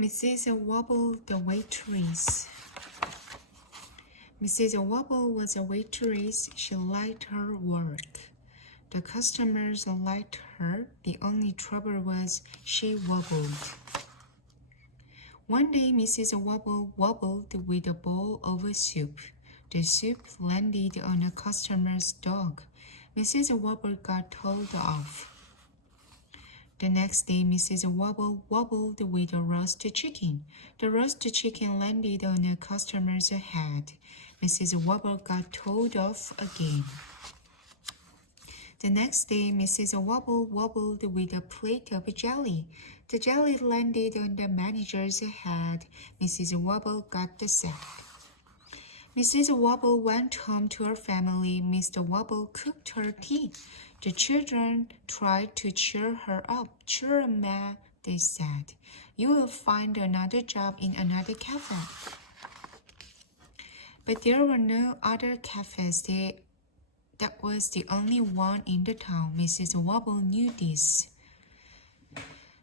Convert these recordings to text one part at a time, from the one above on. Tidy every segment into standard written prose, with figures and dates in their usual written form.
Mrs. Wobble, the waitress. Mrs. Wobble was a waitress. She liked her work. The customers liked her. The only trouble was she wobbled. One day, Mrs. Wobble wobbled with a bowl of soup. The soup landed on a customer's dog. Mrs. Wobble got told off. The next day, Mrs. Wobble wobbled with a roast chicken. The roast chicken landed on a customer's head. Mrs. Wobble got told off again. The next day, Mrs. Wobble wobbled with a plate of jelly. The jelly landed on the manager's head. Mrs. Wobble got the sack. Mrs. Wobble went home to her family. Mr. Wobble cooked her tea. The children tried to cheer her up. "Sure, Ma," they said. "You will find another job in another cafe." But there were no other cafes. That was the only one in the town. Mrs. Wobble knew this.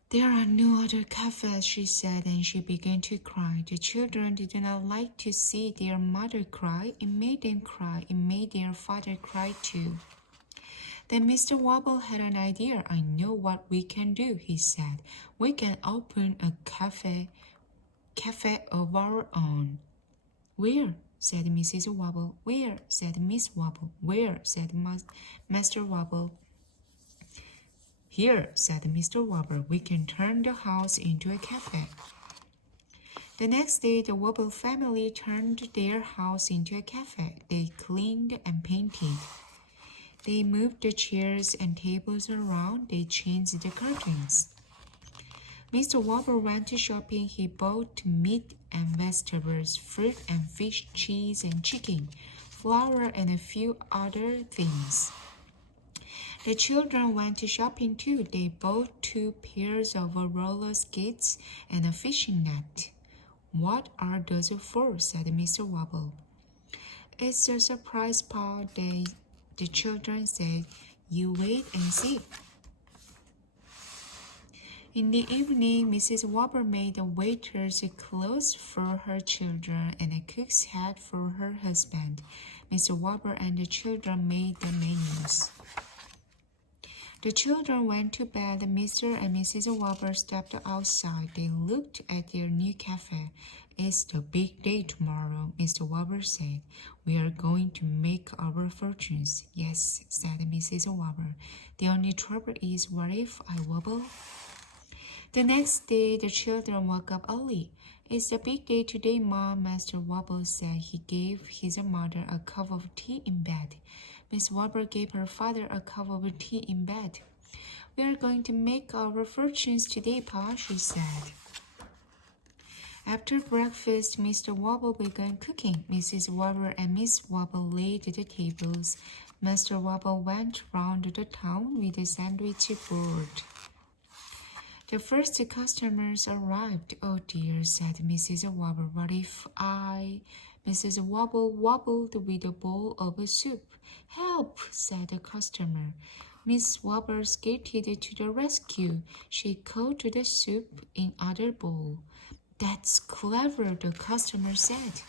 "There are no other cafes," she said, and she began to cry. The children did not like to see their mother cry. It made them cry. It made their father cry too. Then Mr. Wobble had an idea. "I know what we can do," he said. "We can open a cafe of our own." "Where?" said Mrs. Wobble. "Where?" said Miss Wobble. "Where?" said Master Wobble. "Here," said Mr. Wobble. "We can turn the house into a cafe." The next day, the Wobble family turned their house into a cafe. They cleaned and painted. They moved the chairs and tables around. They changed the curtains. Mr. Wobble went shopping. He bought meat and vegetables, fruit and fish, cheese and chicken, flour and a few other things. The children went shopping too. They bought 2 pairs of roller skates and a fishing net. "What are those for?" said Mr. Wobble. "It's a surprise, Pa," the children said. "You wait and see." In the evening, Mrs. Wobble made a waiter's clothes for her children and a cook's hat for her husband. Mr. Wobble and the children made the menus. The children went to bed. Mr. and Mrs. Wobble stepped outside. They looked at their new cafe. "It's the big day tomorrow," Mr. Wobble said. "We are going to make our fortunes." "Yes," said Mrs. Wobble. "The only trouble is, what if I wobble?" The next day, the children woke up early. "It's a big day today, Mom," Master Wobble said. He gave his mother a cup of tea in bed. Miss Wobble gave her father a cup of tea in bed. "We are going to make our fortunes today, Pa," she said. After breakfast, Mr. Wobble began cooking. Mrs. Wobble and Miss Wobble laid the tables. Master Wobble went round the town with a sandwich board. The first customers arrived. "Oh dear," said Mrs. Wobble. "What if I—" Mrs. Wobble wobbled with a bowl of soup. "Help!" said the customer. Miss Wobble skated to the rescue. She caught the soup in other bowl. "That's clever," the customer said.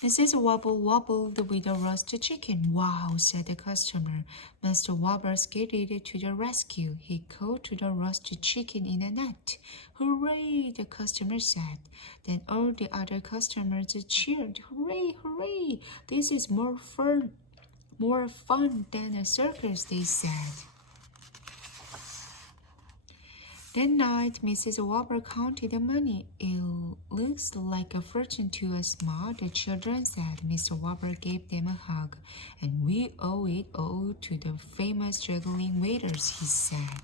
Mrs. Wobble wobbled with a roast chicken. "Wow," said the customer. Master Wobble skated to the rescue. He caught the roast chicken in a net. "Hooray," the customer said. Then all the other customers cheered. "Hooray, hooray! This is more fun than a circus," they said. That night, Mrs. Wobble counted the money. "It looks like a fortune to us, Ma," the children said. Mr. Wobble gave them a hug. "And we owe it all to the famous juggling waiters," he said.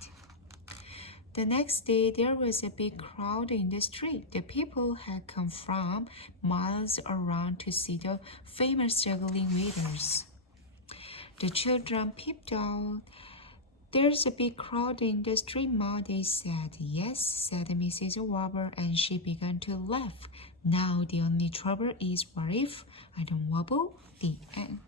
The next day, there was a big crowd in the street. The people had come from miles around to see the famous juggling waiters. The children peeped out. "There's a big crowd in the street, Ma," they said. "Yes," said Mrs. Wobble, and she began to laugh. "Now the only trouble is, what if I don't wobble?" The end.